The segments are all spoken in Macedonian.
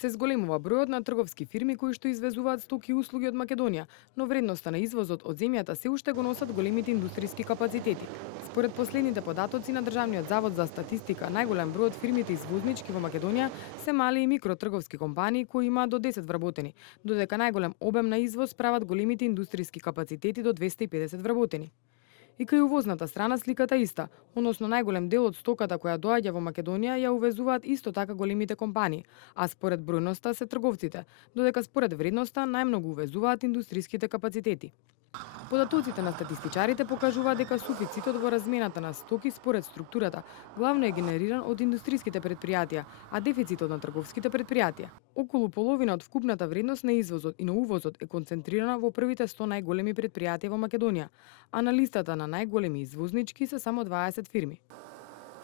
Се зголемува бројот на трговски фирми кои што извезуваат стоки и услуги од Македонија, но вредноста на извозот од земјата се уште го носат големите индустријски капацитети. Според последните податоци на Државниот завод за статистика, најголем број од фирмите извознички во Македонија се мали и микротрговски компании кои имаат до 10 вработени, додека најголем обем на извоз прават големите индустријски капацитети до 250 вработени. И кај увозната страна сликата иста, односно најголем дел од стоката која доаѓа во Македонија ја увезуваат исто така големите компании, а според бројноста се трговците, додека според вредноста најмногу увезуваат индустријските капацитети. Податоците на статистичарите покажуваат дека суфицитот во размената на стоки според структурата главно е генериран од индустријските предпријатија, а дефицитот на трговските предпријатија. Околу половина од вкупната вредност на извозот и на увозот е концентрирана во првите 100 најголеми предпријатија во Македонија, а на листата на најголеми извознички се само 20 фирми.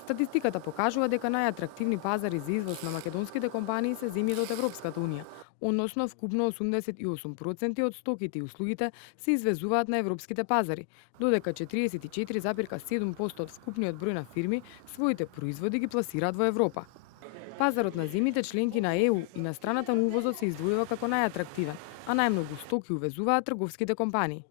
Статистиката покажува дека најатрактивни пазари за извоз на македонските компании се земјите од Европската унија, односно вкупно 88% од стоките и услугите се извезуваат на европските пазари, додека 44,7% од вкупниот број на фирми своите производи ги пласираат во Европа. Пазарот на земјите членки на ЕУ и на страната на увозот се издвојува како најатрактивен, а најмногу стоки увезуваат трговските компании.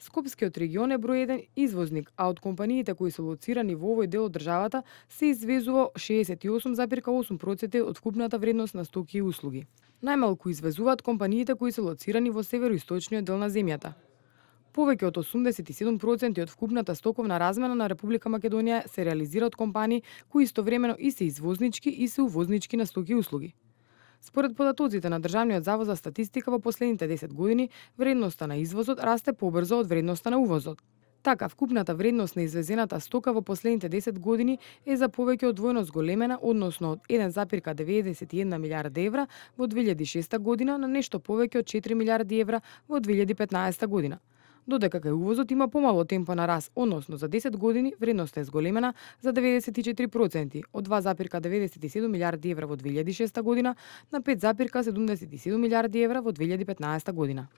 Скопскиот регион е број еден извозник, а од компаниите кои се лоцирани во овој дел од државата се извезува 68,8% од вкупната вредност на стоки и услуги. Најмалку извезуваат компаниите кои се лоцирани во североисточниот дел на земјата. Повеќе од 87% од вкупната стоковна размена на Република Македонија се реализира од компании кои истовремено и се извознички и се увознички на стоки и услуги. Според податоците на Државниот завод за статистика во последните 10 години, вредноста на извозот расте побрзо од вредноста на увозот. Така, вкупната вредност на извезената стока во последните 10 години е за повеќе од двојно зголемена, односно од 1,91 милијарда евра во 2006 година на нешто повеќе од 4 милијарди евра во 2015 година. Додека кај увозот има помало темпо на раст, односно за 10 години вредноста е зголемена за 94%, од 2,97 милијарди евра во 2006 година на 5,77 милијарди евра во 2015 година.